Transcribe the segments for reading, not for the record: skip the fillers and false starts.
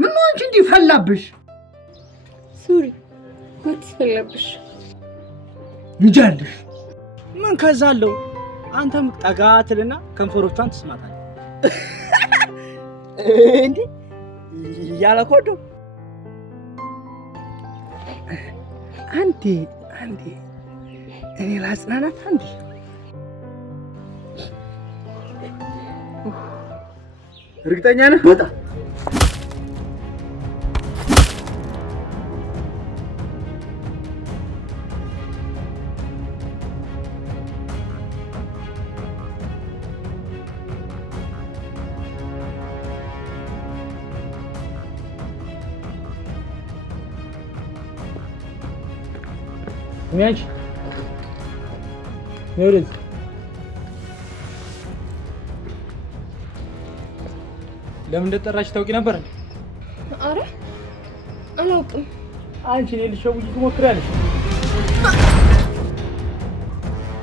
ምን ነው አንቺ እንዲህ ፈላብሽ? ሱሪ ወጥ ፈላብሽ እንጃልሽ። ምን ከዛለው? አንተም ጠጋ ትልና ከንፈሮቿን ትስማታለህ እንዴ? ያለኮዶ አንዴ እኔ ላጽናናት አንዴ። እርግጠኛ ነህ? በጣም ሚያጅ ወይስ ለምን እንደጠራች ታውቂ ነበር? አረ አላውቅም። አንቺ እኔ ልትሸውጂ ትሞክሪያለሽ።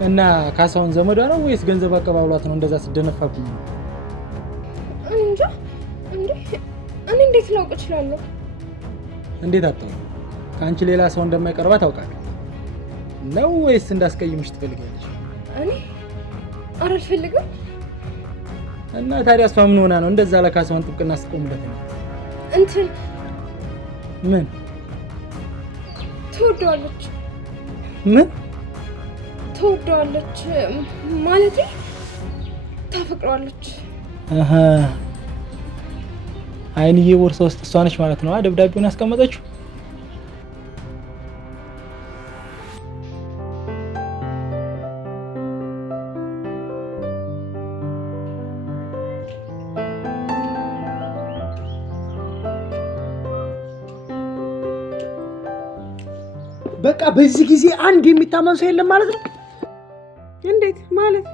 እና ካሳውን ዘመዷ ነው ወይስ ገንዘብ አቀባብሏት ነው እንደዛ ሲደነፋብኝ? እንጃ እንዴ እኔ እንዴት ላውቅ እችላለሁ? እንዴት አጣው? ከአንቺ ሌላ ሰው እንደማይቀርባት ታውቃለህ ነው ወይስ እንዳስቀይምሽ ትፈልጊያለሽ? እኔ አረ አልፈልግም። እና ታዲያ እሷ ምን ሆና ነው እንደዛ ለካሳውን ጥብቅና አስቆምለት ነው? እንትን ምን ትወደዋለች? ምን ትወደዋለች ማለቴ ታፈቅረዋለች። አሃ አይንዬ ቦርሳ ውስጥ እሷ ነች ማለት ነው ደብዳቤውን ያስቀመጠችው? በቃ በዚህ ጊዜ አንድ የሚታመን ሰው የለም ማለት ነው። እንዴት ማለት?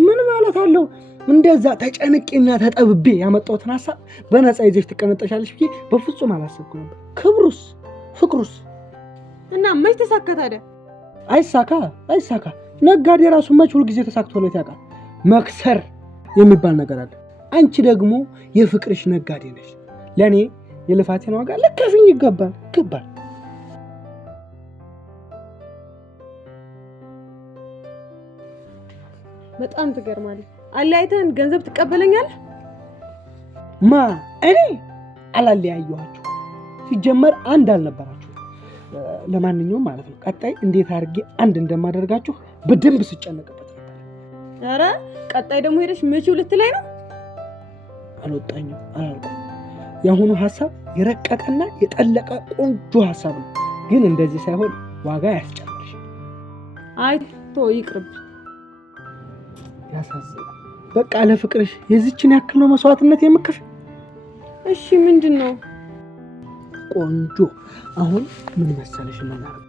ምን ማለት አለው? እንደዛ ተጨንቄና ተጠብቤ ያመጣሁትን ሐሳብ በነፃ ይዘሽ ትቀነጠሻለሽ ብዬ በፍጹም አላሰብኩም ነበር። ክብሩስ ፍቅሩስ እና መች ተሳካ ታዲያ? አይሳካ ነጋዴ ራሱ መች ሁሉ ጊዜ ተሳክቶለት ያውቃል? መክሰር የሚባል ነገር አለ። አንቺ ደግሞ የፍቅርሽ ነጋዴ ነሽ። ለኔ የልፋቴን ዋጋ ልከፍኝ ይገባል። በጣም ትገርማለህ። አለያይተን ገንዘብ ትቀበለኛለህ? ማ እኔ አላለያየኋችሁ። ሲጀመር አንድ አልነበራችሁ። ለማንኛውም ማለት ነው ቀጣይ እንዴት አድርጌ አንድ እንደማደርጋችሁ በደንብ ስጨነቅበት ነበር። ኧረ ቀጣይ ደግሞ ሄደሽ መቼው ልትላይ ነው? አልወጣኝም አላልኩም። የአሁኑ ሐሳብ የረቀቀና የጠለቀ ቆንጆ ሐሳብ ነው፣ ግን እንደዚህ ሳይሆን ዋጋ ያስጨምርሽ። አይ ተው ይቅርብ። ያሳዝናል። በቃ ለፍቅርሽ የዚችን ያክል ነው መስዋዕትነት የምከፍል? እሺ ምንድነው? ቆንጆ አሁን ምን መሰለሽ እናደርግ።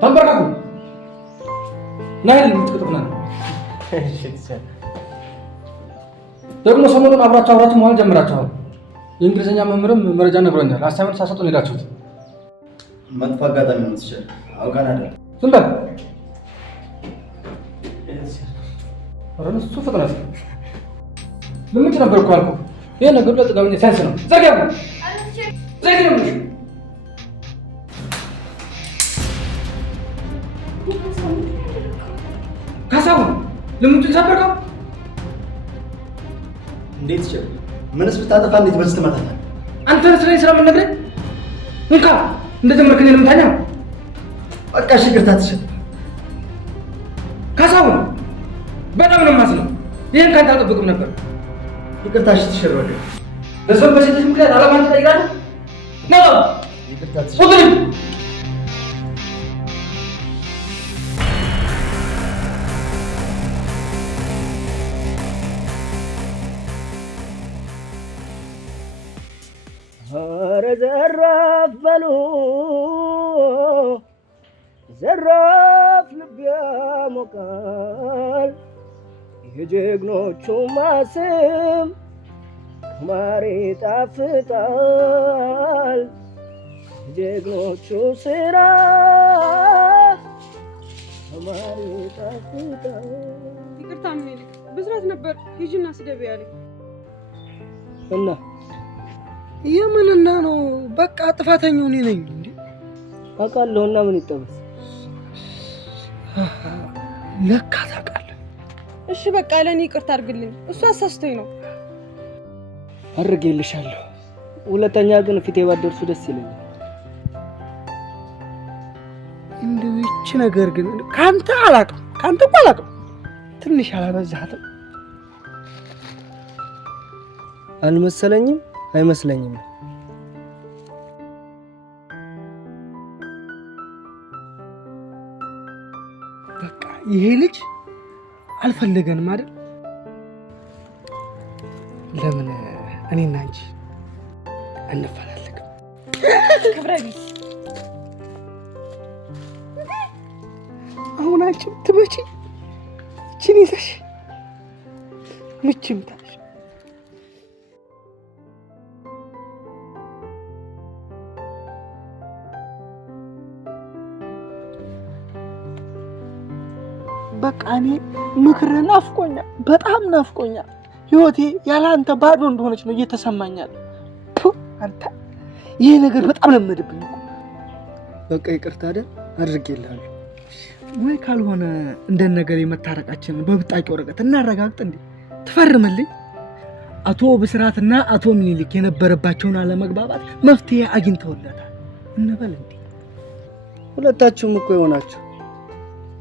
ተንበርካኩ ናይል ምትከተና ደግሞ ሰሞኑን አብራችሁ መዋል ጀምራችኋል። የእንግሊዝኛ መምህርም መረጃ ነግሮኛል። አሳይመንት ሳሰጡን ሄዳችሁት መጥፎ አጋጣሚ ነው ትችል አውቃን አይደል? ዝም በል ረንሱ ፍጥነት ለምን ነበር እኮ አልኩህ። ይሄ ነገር ለጥጋብኝ ሳይንስ ነው። ዘጋው ካሳው ለምን ተሰበርከው? እንዴት ይችላል? ምንስ ብታጠፋ እንዴት በዚህ ትመታለህ? አንተ ስለኔ ስለምን ነግረኝ እንካ እንደተመርከኝ ለምታኛ በቃ ይቅርታ ትችል ካሳው በጣም ነው የማዝነው። ይሄን ካንተ አልጠብቅም ነበር። ይቅርታሽ ትሽረወደ ለሰው በሴቶች ምክንያት አላማን ትጠይቃለህ? ነው ይቅርታ ትሽረወደ ኧረ ዘራፍ በሉ ዘራፍ ልብ ያሞቃል የጀግኖቹ ማስም ማር ይጣፍጣል የጀግኖቹ ስራ ማር ይጣፍጣል። ይቅርታ ምኒልክ ብስራት ነበር ሂጂና ስደብ ያለኝ። እና የምንና ነው? በቃ ጥፋተኛው እኔ ነኝ እንዴ? አውቃለሁና ምን ይጠበስ? ለካ ታውቃለህ። እሺ በቃ ለኔ ይቅርታ አድርግልኝ። እሱ አሳስቶኝ ነው። አድርጌልሻለሁ። ሁለተኛ ግን ፊቴ ባደርሱ ደስ ይለኛል። እንደው ይቺ ነገር ግን ካንተ አላውቅም፣ ካንተ እኮ አላውቅም። ትንሽ አላበዛህም? አልመሰለኝም፣ አይመስለኝም። በቃ ይሄ ልጅ አልፈለገንም አይደል? ለምን እኔና አንቺ አንፈላለግም? ክብረ ቢስ አሁን አንቺ ትመጪ እቺን ይዘሽ ምችም ታሽ በቃ እኔ ምክር ናፍቆኛል፣ በጣም ናፍቆኛል። ህይወቴ ያለ አንተ ባዶ እንደሆነች ነው እየተሰማኛል። አንተ ይሄ ነገር በጣም ለመደብኝ እኮ። በቃ ይቅርታ አይደል አድርጌልሃለሁ። ወይ ካልሆነ እንደን ነገር የመታረቃችንን በብጣቂ ወረቀት እናረጋግጥ እንዴ? ትፈርምልኝ? አቶ ብስራትና አቶ ምኒልክ የነበረባቸውን አለመግባባት መፍትሄ አግኝተውለታል እንበል እንዴ? ሁለታችሁም እኮ የሆናችሁ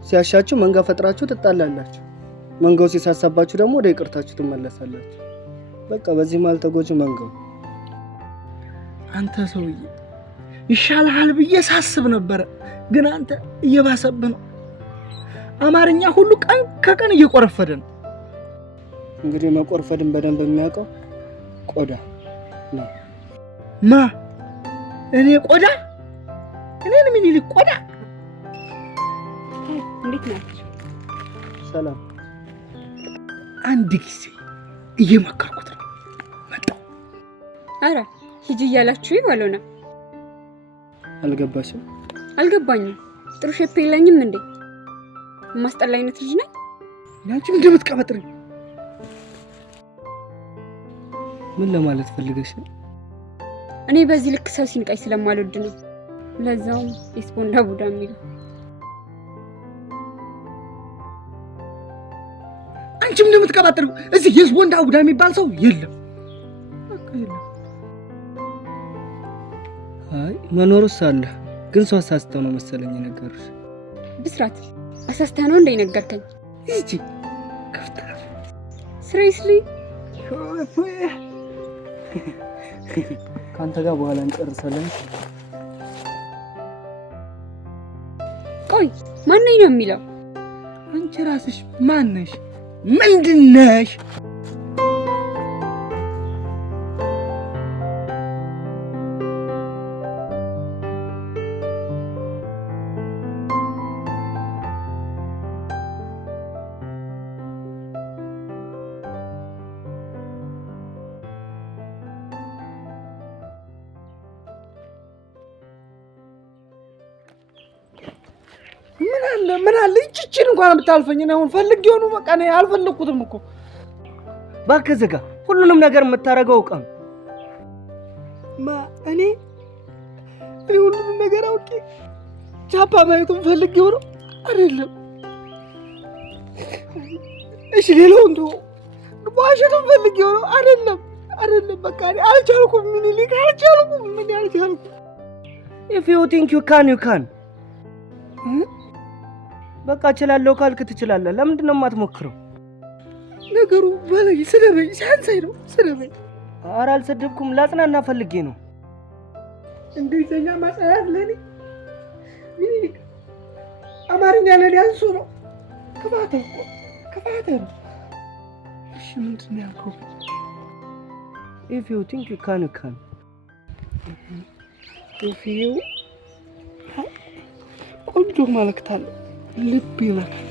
ሲያሻችሁ መንጋ ፈጥራችሁ ትጣላላችሁ። መንጋው ሲሳሳባችሁ ደግሞ ወደ ይቅርታችሁ ትመለሳላችሁ። በቃ በዚህ ማለት ተጎጂ መንጋው። አንተ ሰውዬ ይሻልሃል ብዬ ሳስብ ነበር፣ ግን አንተ እየባሰብህ ነው። አማርኛ ሁሉ ቀን ከቀን እየቆረፈደ ነው። እንግዲህ መቆርፈድን በደንብ የሚያውቀው ቆዳ ነው። ማ እኔ ቆዳ? እኔን ምኒልክ ቆዳ? እንዴት ናችሁ? ሰላም። አንድ ጊዜ እየመከርኩት ነው መጣሁ። አረ ሂጂ እያላችሁ ይባለው ነው። አልገባሽም? አልገባኝም። ጥሩ ሼፕ የለኝም እንዴ? ማስጠላ አይነት ልጅ ነኝ? ያንቺም እንደምትቀበጥሪ ምን ለማለት ፈልገሽ? እኔ በዚህ ልክ ሰው ሲንቀይ ስለማልወድ ነው። ለዛውም የስፖንዳ ቡዳ የሚለው። አንቺም እንደምትቀባጥሪ እዚህ የስፖንዳ ቡዳ የሚባል ሰው የለም። በቃ የለም። አይ መኖሩስ አለ፣ ግን ሰው አሳስተው ነው መሰለኝ ነገርሽ። ብስራት አሳስተህ ነው እንደ ነገርከኝ? እጂ ከፍታ ስሬስሊ ካንተ ጋር በኋላ እንጨርሳለን። ቆይ ማን ነኝ ነው የሚለው? አንቺ ራስሽ ማን ነሽ? ምንድን ነሽ? ምን አለ እቺን እንኳን ብታልፈኝ ነው። አሁን ፈልጌው ነው። በቃ እኔ አልፈለኩትም እኮ። እባክህ ዝጋ። ሁሉንም ነገር የምታረገው ቀን እኔ ሁሉንም ነገር አውቄ ቻፓ ማየቱን ፈልጌው ነው አይደለም? እሺ ሌላውን ተው። ዋሸቱን ፈልጌው ነው አይደለም? በቃ እኔ አልቻልኩም። ምኒልክ አልቻልኩም። ምን አልቻልኩም። if you think you can በቃ እችላለሁ ካልክ ትችላለህ። ለምንድን ነው የማትሞክረው? ነገሩ በላይ ስደበኝ ሳንሳይ ነው ስደበኝ። ኧረ አልሰደብኩም፣ ላጽናና ፈልጌ ነው። እንግሊዘኛ ማጽናናት ለኔ ምኒልክ፣ አማርኛ ለኔ አንሱ ነው። ክፋት ነው። እሺ ምንድን ነው ያልከው? if you think you can ቆንጆ መልእክት አለ። ልብ ይነካል።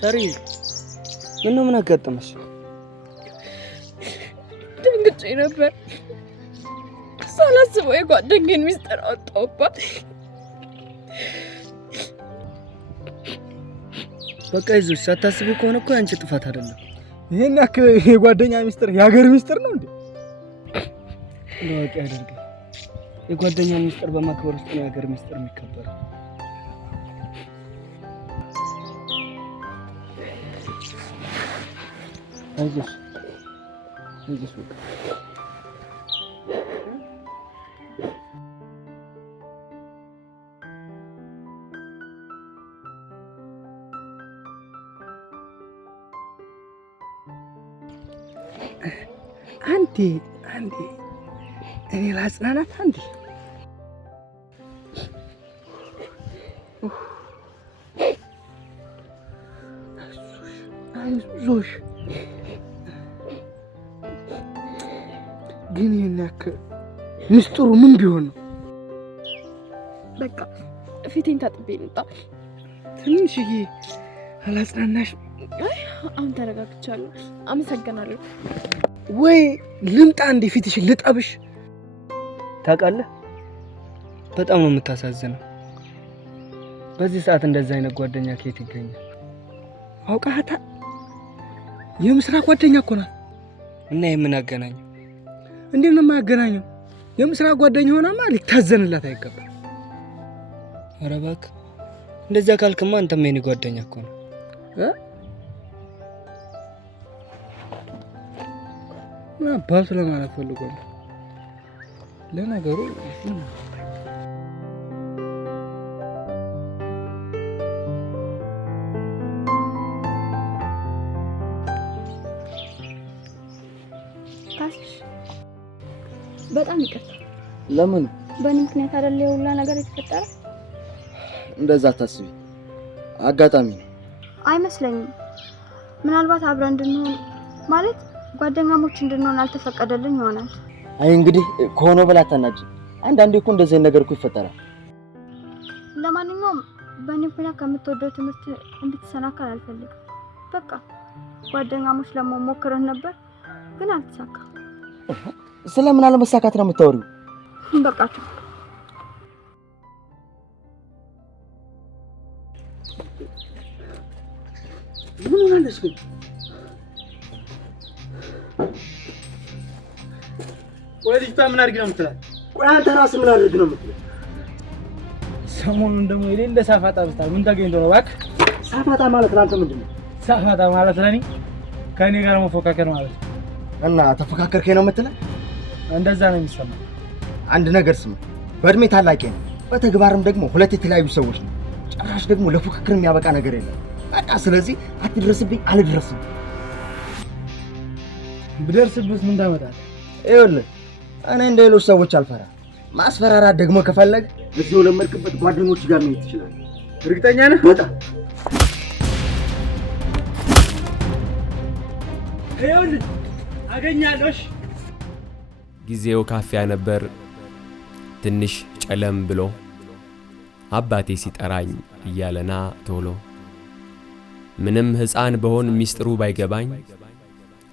ሰሪ ምን አጋጠመሽ? ደንግጬ ነበር። ሳላስበው የጓደኛዬን ሚስጥር አወጣሁባት። በቃ ይዞሽ ሳታስቢ ከሆነ እኮ ያንቺ ጥፋት አይደለም። ይሄን ያክል የጓደኛ ሚስጥር የሀገር ሚስጥር ነው እንዴ? ለዋቂ አድርገ የጓደኛ ሚስጥር በማክበር ውስጥ ነው የሀገር ሚስጥር የሚከበረው። አይዞሽ በቃ አንዴ እኔ ላጽናናት አንዴ። አይዞሽ ግን ይሄን ያክል ምስጢሩ ምን ቢሆን ነው? በቃ ፊቴን ታጥቤ ልምጣ። ትንሽዬ አላጽናናሽ? አሁን ተረጋግቻለሁ። አመሰግናለሁ። ወይ ልምጣ እንዴ ፊትሽን ልጠብሽ? ታውቃለህ በጣም ነው የምታሳዝነው። በዚህ ሰዓት እንደዛ አይነት ጓደኛ ከየት ይገኛል? አውቃታል። የምስራቅ ጓደኛ እኮ ናት። እና የምን አገናኘው? እንዴት ነው የማያገናኘው? የምስራቅ ጓደኛ ሆናማ ሊታዘንላት አይገባም። ኧረ እባክህ እንደዛ ካልክማ አንተም የኔ ጓደኛ እኮ ነው። ምን አባቱ ለማለት ፈልጎ ነው? ለነገሩ ካስሽ በጣም ይቅርታ። ለምን? በእኔ ምክንያት አይደል የሁላ ነገር የተፈጠረ? እንደዛ አታስቢ፣ አጋጣሚ ነው። አይመስለኝም። ምናልባት አብረን እንድንሆን ማለት ጓደኛሞች እንድንሆን አልተፈቀደልኝ ይሆናል። አይ እንግዲህ ከሆነ በላ አታናጂ። አንዳንዴ እኮ እንደዚህ ነገር እኮ ይፈጠራል። ለማንኛውም በእኔ ምክንያት ከምትወደው ትምህርት እንድትሰናከል አልፈልግም። በቃ ጓደኛሞች ለመሆን ሞክረን ነበር ግን አልተሳካም። ስለምን አለመሳካት ነው የምታወሪው? በቃችሁ። ምን ማለት ነው? ቆይ ልጅቷ ምን አድርግ ነው የምትላት? ቆይ አንተ ራስህ ምን አድርግ ነው የምትለው? ሰሞኑን ደግሞ የሌለ ሳፋጣ ብስታል። ምን ተገኝቶ ነው እባክህ? ሳፋጣ ማለት ለአንተ ምንድን ነው? ሳፋጣ ማለት ለኔ ከኔ ጋር መፎካከር ማለት ነው። እና ተፎካከርከኝ ነው የምትለው? እንደዛ ነው የሚሰማው። አንድ ነገር ስማ፣ በእድሜ ታላቂ ነው፣ በተግባርም ደግሞ ሁለት የተለያዩ ሰዎች ነው። ጭራሽ ደግሞ ለፉክክር የሚያበቃ ነገር የለም። በቃ ስለዚህ አትድረስብኝ፣ አልድረስም። ብደርስብህ ምን ታመጣለህ? ይኸውልህ እኔ እንደ ሌሎች ሰዎች አልፈራም። ማስፈራራት ደግሞ ከፈለግ እዚሁ ለመድክበት ጓደኞች ጋር መሄድ ትችላለህ። እርግጠኛ ነህ? በጣም ይኸውልህ አገኛለሽ። ጊዜው ካፊያ ነበር። ትንሽ ጨለም ብሎ አባቴ ሲጠራኝ እያለና ቶሎ ምንም ሕፃን በሆን ሚስጥሩ ባይገባኝ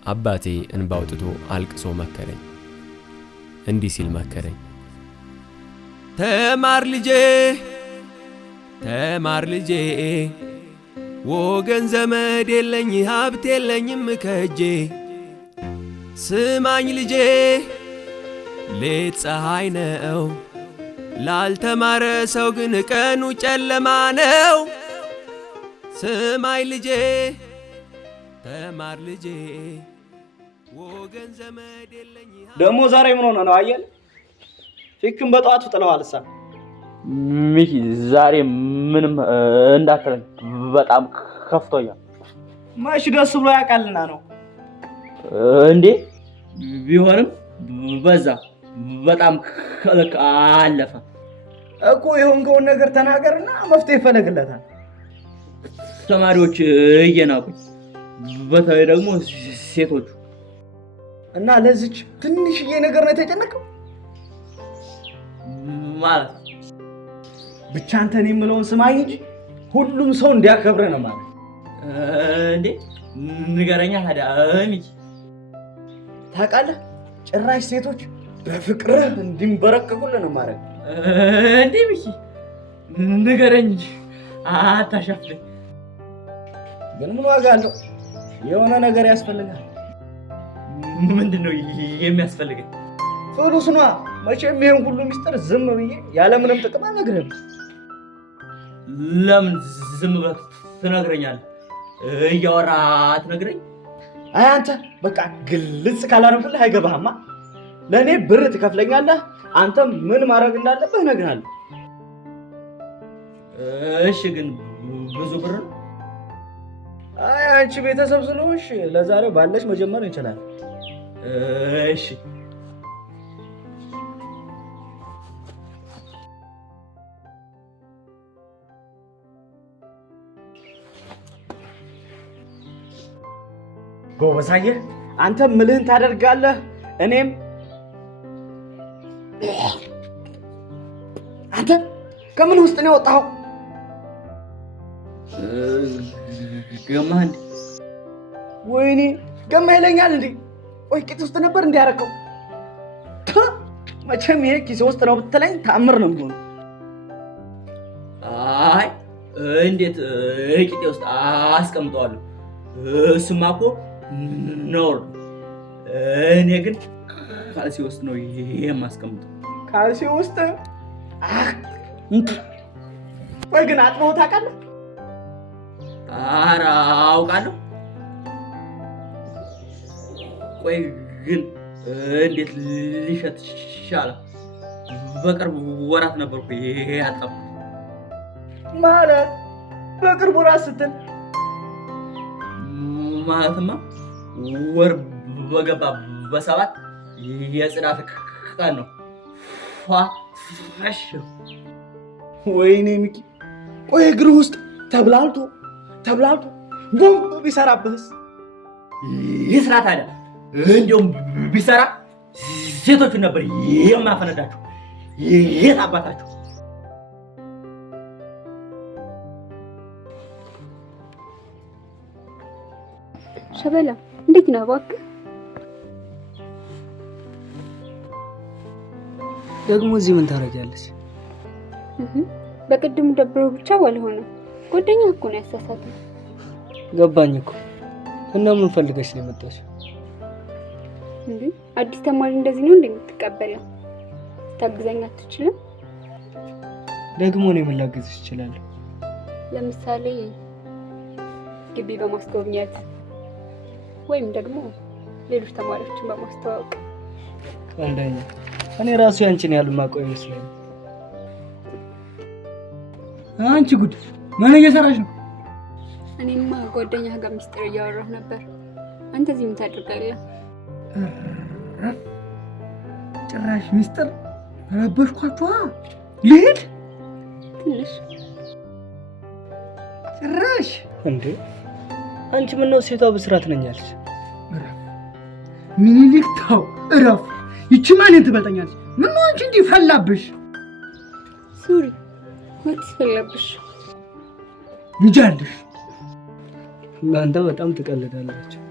አባቴ እንባ አውጥቶ አልቅሶ መከረኝ። እንዲህ ሲል መከረኝ። ተማር ልጄ፣ ተማር ልጄ፣ ወገን ዘመድ የለኝ ሀብት የለኝም ከእጄ። ስማኝ ልጄ፣ ሌት ፀሐይ ነው፣ ላልተማረ ሰው ግን ቀኑ ጨለማ ነው። ስማኝ ልጄ፣ ተማር ልጄ፣ ወገን ዘመድ የለኝ። ደግሞ ዛሬ ምን ሆነ ነው? አየል ፊክም በጠዋቱ ጥለዋል። እሳ ሚኪ ዛሬ ምንም እንዳትለኝ በጣም ከፍቶኛል። ማሽ ደስ ብሎ ያውቃልና ነው እንዴ? ቢሆንም በዛ በጣም ከልክ አለፈ እኮ። የሆንከውን ነገር ተናገርና መፍትሄ ይፈለግለታል። ተማሪዎች እየናቁኝ፣ በተለይ ደግሞ ሴቶቹ። እና ለዚች ትንሽዬ ነገር ነው የተጨነቀው ማለት ብቻ አንተን የምለውን ስማኝ እንጂ ሁሉም ሰው እንዲያከብረ ነው ማለት። እንዴ ንገረኛ ታዲያ ሚኪ። ታውቃለህ ጭራሽ ሴቶች በፍቅርህ እንዲንበረከኩልህ ነው ማድረግ። እንዴ ሚኪ ንገረኝ እንጂ አታሻፍለኝ። ግን ምን ዋጋ አለው? የሆነ ነገር ያስፈልጋል። ምንድን ነው የሚያስፈልገኝ? ፍሉስ ነዋ። መቼም ይሄን ሁሉ ሚስጥር ዝም ብዬ ያለምንም ጥቅም አልነግርህም። ለምን ዝም ብለህ ትነግረኛለህ? እያወራ አትነግረኝ? አይ አንተ በቃ ግልጽ ካላረፍልህ አይገባህማ። ለእኔ ብር ትከፍለኛለህ፣ አንተም ምን ማድረግ እንዳለብህ እነግርሃለሁ። እሺ ግን ብዙ ብር ነው? አይ አንቺ ቤተሰብ ስለሆንሽ ለዛሬው ባለሽ መጀመር እንችላለን። እሺ ጎበዝ አየህ፣ አንተም ምልህን ታደርጋለህ፣ እኔም አንተ ከምን ውስጥ ነው የወጣኸው? ገማህ እንዴ? ወይኔ ገማ ይለኛል እንዴ? ወይ ቂጥ ውስጥ ነበር እንዴ ያደረከው? መቼም ይሄ ኪስ ውስጥ ነው ብትለኝ ተአምር ነው የሚሆነው። አይ እንዴት ቂጤ ውስጥ አስቀምጠዋለሁ? እሱማ እኮ ኖር። እኔ ግን ካልሲ ውስጥ ነው የማስቀምጠው። ካልሲ ውስጥ? ወይ ግን አጥበው ታውቃለህ? ኧረ አውቃለሁ። ቆይ ግን እንዴት ሊሸት ይቻላል? በቅርብ ወራት ነበርኩ ያጠብኩት። ማለት በቅርብ ወራት ስትል? ማለትማ ወር በገባ በሰባት የጽዳት ቀን ነው። ፋሽ ወይኔ ሚኪ፣ ቆይ እግርህ ውስጥ ተብላልቶ ቦምብ ቢሰራብህስ? ይስራ ታዲያ። እንዲያውም ቢሰራ ሴቶቹን ነበር የማፈነዳቸው። የት አባታቸው? ሸበላ እንዴት ነህ? እባክህ ደግሞ እዚህ ምን ታደርጊያለሽ? በቅድሙ ደብረው ብቻ ባልሆነ ጓደኛህ እኮ ነው ያሳሳተው። ገባኝ እኮ። እና ምን ፈልገሽ ነው የመጣሽ? እንዴ አዲስ ተማሪ እንደዚህ ነው እንደምትቀበለው? ታግዘኛ አትችልም? ደግሞ እኔ ምን ላግዝሽ እችላለሁ? ለምሳሌ ግቢ በማስጎብኘት ወይም ደግሞ ሌሎች ተማሪዎችን በማስተዋወቅ። አንደኛ እኔ ራሱ ያንቺን ያህል ማቆይ ይመስለኝ። አንቺ ጉድ ምን እየሰራሽ ነው? እኔማ ጓደኛህ ጋር ሚስጥር እያወራሁ ነበር። አንተ እዚህ ምን ታደርጋለህ? ጭራሽ ሚስጥር ረበሽኳችሁ። ልሂድ ትንሽ ጭራሽ እንዴ አንቺ ምን ነው ሴቷ ብስራት ነኛለሽ? ሚኒሊክ ተው እረፍ። ይቺ ማንን ትበልጠኛለች? ምን ነው አንቺ እንዲህ ፈላብሽ? ሱሪ ወጥስ ፈላብሽ ልጃለሽ። እናንተ በጣም ትቀልዳላችሁ።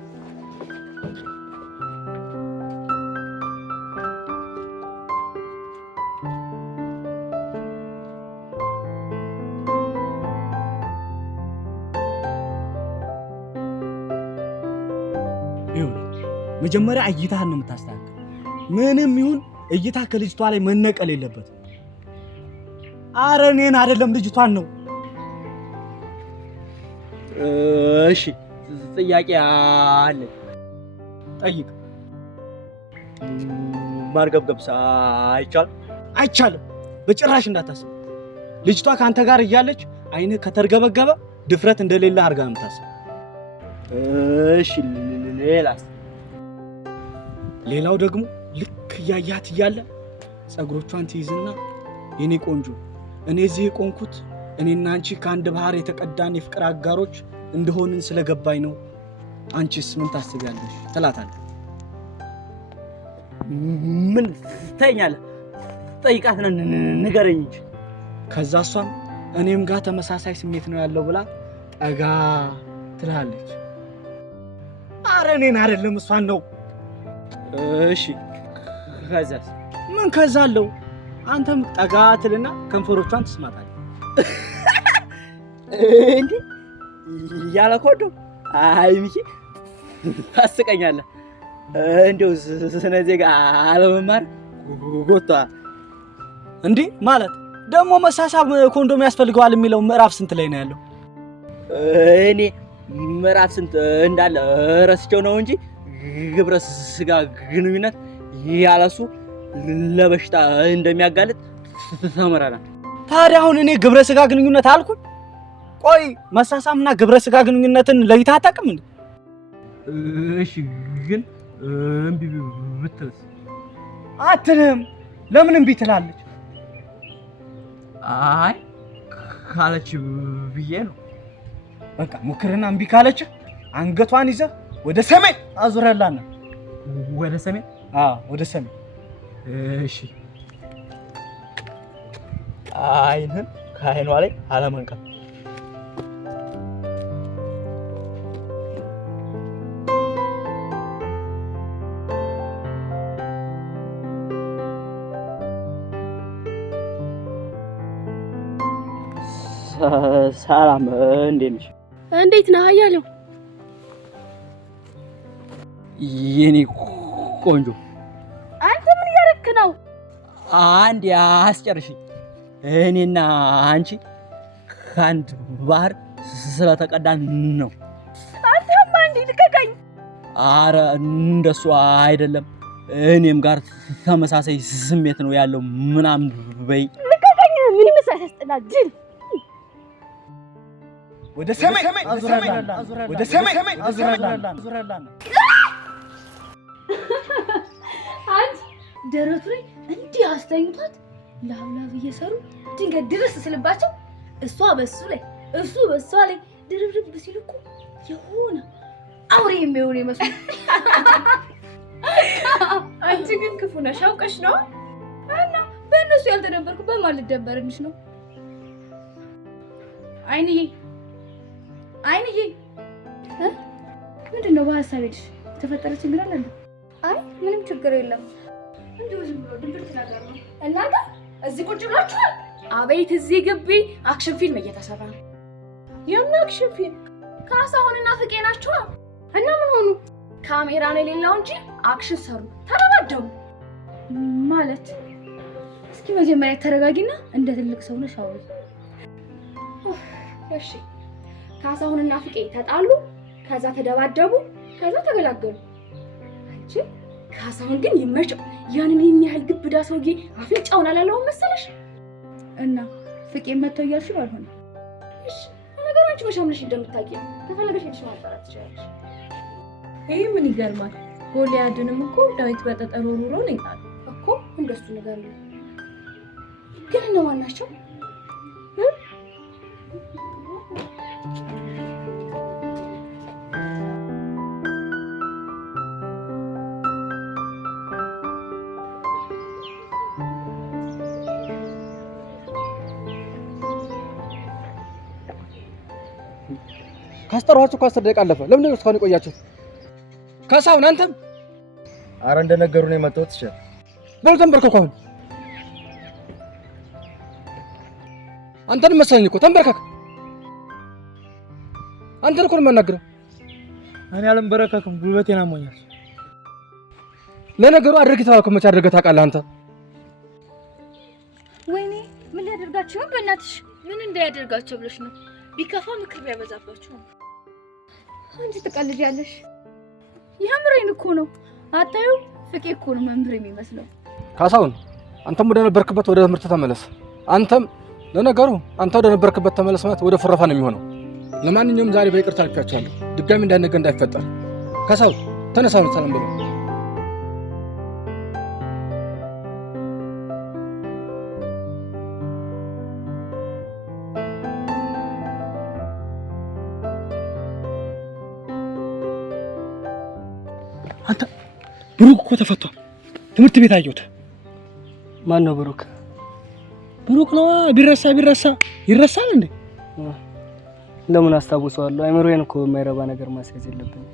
መጀመሪያ እይታህን ነው የምታስተካክል። ምንም ይሁን እይታ ከልጅቷ ላይ መነቀል የለበትም። አረ እኔን አይደለም ልጅቷን ነው። እሺ ጥያቄ አለ። ጠይቅ። ማርገብገብ አይቻልም። በጭራሽ እንዳታስብ። ልጅቷ ካንተ ጋር እያለች አይንህ ከተርገበገበ ድፍረት እንደሌለ አድርጋ ነው የምታስብ። እሺ ሌላስ? ሌላው ደግሞ ልክ እያያት እያለ ፀጉሮቿን ትይዝና የኔ ቆንጆ እኔ እዚህ የቆንኩት እኔና አንቺ ከአንድ ባህር የተቀዳን የፍቅር አጋሮች እንደሆንን ስለገባኝ ነው። አንቺስ ምን ታስቢያለሽ? ትላታለህ። ምን ትተኛለህ? ጠይቃት ነው ንገረኝ እንጂ። ከዛ እሷም እኔም ጋር ተመሳሳይ ስሜት ነው ያለው ብላ ጠጋ ትላለች። አረ እኔን አይደለም እሷን ነው። እሺ ከዛስ? ምን ከዛ አለው? አንተም ጠጋ ትልና ከንፈሮቿን ትስማታለህ። እንዴ ያለ ኮዶ አይ ሚኪ ታስቀኛለህ። እንደው ስነ ዜጋ አለመማር ጎታ እንዴ ማለት ደግሞ መሳሳብ ኮንዶም ያስፈልገዋል የሚለው ምዕራፍ ስንት ላይ ነው ያለው? እኔ ምዕራፍ ስንት እንዳለ ረስቸው ነው እንጂ ግብረ ስጋ ግንኙነት ያለሱ ለበሽታ እንደሚያጋልጥ ተመራራ። ታዲያ አሁን እኔ ግብረ ስጋ ግንኙነት አልኩኝ? ቆይ መሳሳምና ግብረ ስጋ ግንኙነትን ለይተህ አታውቅም እንዴ? እሺ ግን እምቢ ብትልስ? አትልም። ለምን እምቢ ትላለች? አይ ካለች ብዬ ነው። በቃ ሙክርና እምቢ ካለች አንገቷን ይዘህ ወደ ሰሜን አዙረላና። ወደ ሰሜን? አዎ ወደ ሰሜን። እሺ አይንህን ከአይኗ ላይ አለመንቀል። ሰላም እንዴት ነሽ? እንዴት ነህ አያሌው? የኔ ቆንጆ አንተ ምን እያደረክ ነው? አንድ አስጨርሽኝ። እኔና አንቺ ከአንድ ባህር ስለተቀዳን ነው። አንተማ እንዴ ልቀቀኝ። አረ እንደሱ አይደለም፣ እኔም ጋር ተመሳሳይ ስሜት ነው ያለው ምናምን በይ። ልቀቀኝ። ምን ይመስላል ያስጠላል ጅል። ወደ ሰሜን አዙረላና። ወደ ሰሜን አዙረላና። አንቺ ደረቱ ላይ እንዲህ አስተኝቷት ላብላብ እየሰሩ ድንገት ድረስ ስልባቸው እሷ በሱ ላይ እሱ በሷ ላይ ድርብርብ ሲል እኮ የሆነ አውሬ የሚሆን ይመስል። አንቺ ግን ክፉ ነሽ አውቀሽ ነው። እና በእነሱ ያልተደበርኩ በማን ልደበርልሽ ነው? አይንዬ አይንዬ ምንድን ነው በሀሳብ ሄድሽ? የተፈጠረ ችግር አለ እንዴ? አይ ምንም ችግር የለም። እንዲሁ ዝም ብሎ ድንብርት ነገር ነው። እናንተ እዚህ ቁጭ ብላችኋል? አቤት እዚህ ግቢ አክሽን ፊልም እየተሰራ ነው። የምን አክሽን ፊልም? ካሳሁንና ፍቄ ናቸው። እና ምን ሆኑ? ካሜራ ነው የሌለው እንጂ አክሽን ሰሩ። ተደባደቡ ማለት። እስኪ መጀመሪያ ተረጋጊና እንደ ትልቅ ሰው ነሽ አውሪ። እሺ ካሳሁንና ፍቄ ተጣሉ፣ ከዛ ተደባደቡ፣ ከዛ ተገላገሉ። አንቺ ካሳሁን ግን ይመቸው። ያንን የሚያህል ግብዳ ሰውዬ አፍንጫውን አላለውም መሰለሽ? እና ፍቄ መተው እያልሽ ባልሆነ እሺ፣ ነገሩ አንቺ መሻምነሽ እንደምታውቂ ተፈለገሽ ሄድሽ ማጣራት ትችላለሽ። ይሄ ምን ይገርማል? ጎልያድንም እኮ ዳዊት በጠጠር ወርውሮ ነው ይጣል እኮ። እንደሱ ነገር ነው። ግን እነማን ናቸው? ካስጠራኋችሁ እኮ 10 ደቂቃ አለፈ። ለምን ነው እስካሁን የቆያችሁት? ካሳሁን አንተም? አረ እንደነገሩ ነው የመጣሁት። እሺ በሉ ተንበርከኩ። አሁን አንተን መሰለኝ እኮ ተንበርከክ። አንተን እኮ ነው የማናግረው። እኔ አልንበረከክም፣ ጉልበቴን አሞኛል። ለነገሩ አድርግ የተባልከው መቼ አድርገህ ታውቃለህ አንተ? ወይኔ ምን ሊያደርጋችሁ ነው? በእናትሽ ምን እንዳያደርጋቸው ብለሽ ነው? ቢከፋ ምክር ቢያበዛባችሁ ነው። አንቺ ትቀልጃለሽ። የምሬን እኮ ነው። አታዩ ፍቄ እኮ ነው መምህር የሚመስለው። ካሳሁን አንተም ወደ ነበርክበት ወደ ትምህርት ተመለስ። አንተም ለነገሩ አንተ ወደ ነበርክበት ተመለስ ማለት ወደ ፎረፋ ነው የሚሆነው። ለማንኛውም ዛሬ በይቅርታ አልፌያቸዋለሁ። ድጋሚ እንዳይነገር እንዳይፈጠር። ካሳሁን ተነሳ፣ ሰላም በለው። አንተ ብሩክ እኮ ተፈቷል። ትምህርት ቤት አየሁት። ማን ነው ብሩክ? ብሩክ ነው። ቢረሳ ይረሳል እንዴ? ለምን አስታውሰዋለሁ? አይምሮዬን እኮ በማይረባ ነገር ማስያዝ የለብኝም።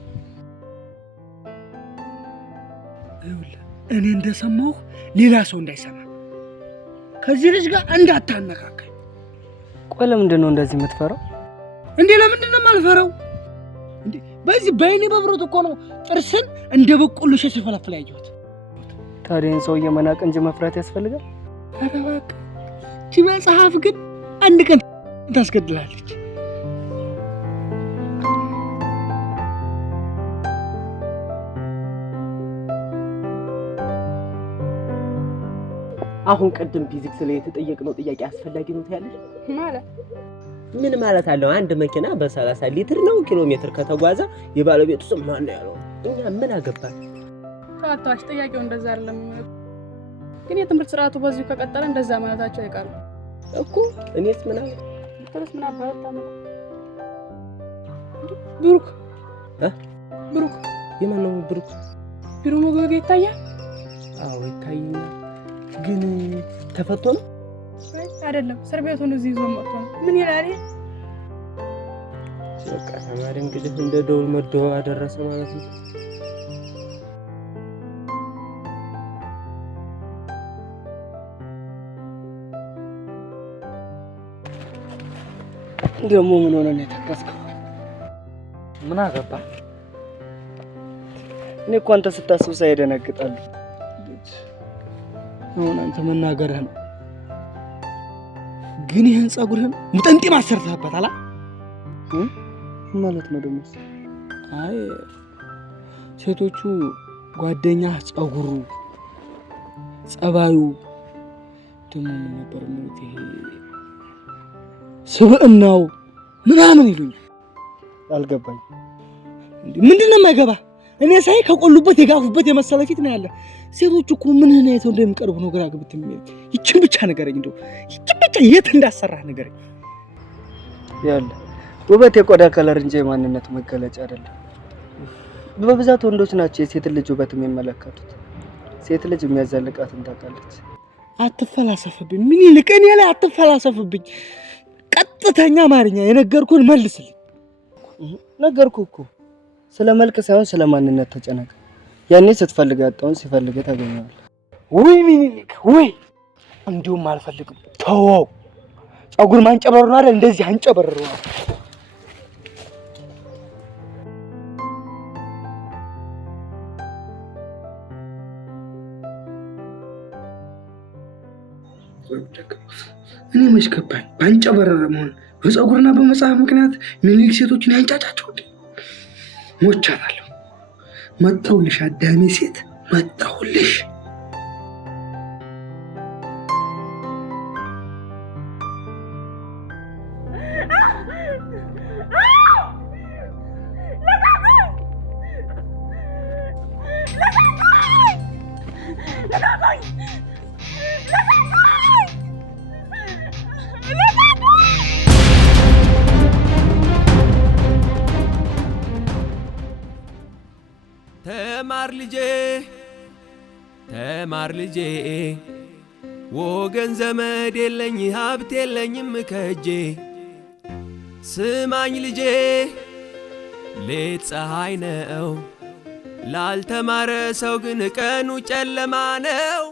እኔ እንደሰማሁ ሌላ ሰው እንዳይሰማ ከዚህ ልጅ ጋር እንዳታነካከኝ። ቆይ ለምንድን ነው እንደዚህ የምትፈራው? እንዴ ለምንድን ነው የማልፈራው? እንዴ በዚህ በእኔ በብሮት እኮ ነው ጥርስን እንደ በቆሎ ሲፈለፍል ያየሁት። ታዲያ ሰውዬ መናቅ እንጂ መፍራት ያስፈልጋል? ኧረ እባክህ እቺ መጽሐፍ ግን አንድ ቀን ታስገድላለች። አሁን ቀደም ፊዚክስ ላይ የተጠየቅነው ጥያቄ አስፈላጊ ነው ታያለሽ? ማለት ምን ማለት አለው? አንድ መኪና በ30 ሊትር ነው ኪሎ ሜትር ከተጓዘ የባለቤቱ ስም ማን ነው ያለው? እኛ ምን አገባን? ታታሽ ጥያቄው እንደዛ አይደለም። ግን የትምህርት ስርዓቱ በዚሁ ከቀጠለ እንደዛ ማለታቸው አይቀርም እኮ። እኔስ ምን አለ? ትርስ ምን አባታ ነው? ብሩክ ብሩክ የማን ነው ብሩክ? ቢሮ መግቢያ ይታያል? አዎ ይታየኛል። ግን ተፈቶ ነው አይደለም? እስር ቤት ሆኖ እዚህ ይዞ መጥቶ ነው። ምን ይላል? በቃ ተማሪ እንግዲህ እንደ ደውል መደዋ አደረሰ ማለት ነው። ደግሞ ምን ሆነ ነው የተከስከው? ምን አገባ? እኔ እኮ አንተ ስታስብ ሳይደነግጣል። አሁን አንተ መናገርህ ነው። ግን ይህን ጸጉርህን ሙጠንጤ ማሰርተህበታል ማለት ነው ደግሞ? አይ ሴቶቹ ጓደኛ ጸጉሩ ጸባዩ ደግሞ ምን ነበር ማለት ይሄ ስብእናው ምናምን ይሉኛል። አልገባኝ። ምንድነው የማይገባ? እኔ ሳይ ከቆሉበት የጋፉበት የመሰለ ፊት ነው ያለ። ሴቶቹ እኮ ምን ነው አይተው እንደሚቀርቡ ነው ግራ ግብት የሚል። ይችን ብቻ ነገረኝ፣ እንደው ይችን ብቻ የት እንዳሰራህ ነገረኝ። ያለ ውበት የቆዳ ከለር እንጂ የማንነት መገለጫ አይደለም። በብዛት ወንዶች ናቸው የሴት ልጅ ውበት የሚመለከቱት። ሴት ልጅ የሚያዛልቃትን ታውቃለች። አትፈላሰፍብኝ። ምን ይልቅ እኔ ላይ አትፈላሰፍብኝ። ቀጥተኛ አማርኛ የነገርኩህን መልስልኝ። ነገርኩህ እኮ ስለ መልክ ሳይሆን ስለ ማንነት ተጨነቅ። ያኔ ስትፈልግ ያጣውን ሲፈልግ ታገኘዋለህ። ወይ ምን ይልቅ ወይ እንዲሁም አልፈልግም። ተወው። ጸጉር ማንጨበረሩ ነው አይደል? እንደዚህ አንጨበረሩ ነው። እኔ መች ገባኝ ባንጨበረረ መሆን በጸጉርና በመጽሐፍ ምክንያት ሚኒሊክ ሴቶችን ያንጫጫቸው። ሞቻታለሁ። መጣሁልሽ አዳሜ ሴት መጣሁልሽ። ተማር ልጄ ተማር ልጄ ወገን ዘመድ የለኝ ሀብት የለኝም ከእጄ ስማኝ ልጄ ሌት ፀሐይ ነው ላልተማረ ሰው ግን ቀኑ ጨለማ ነው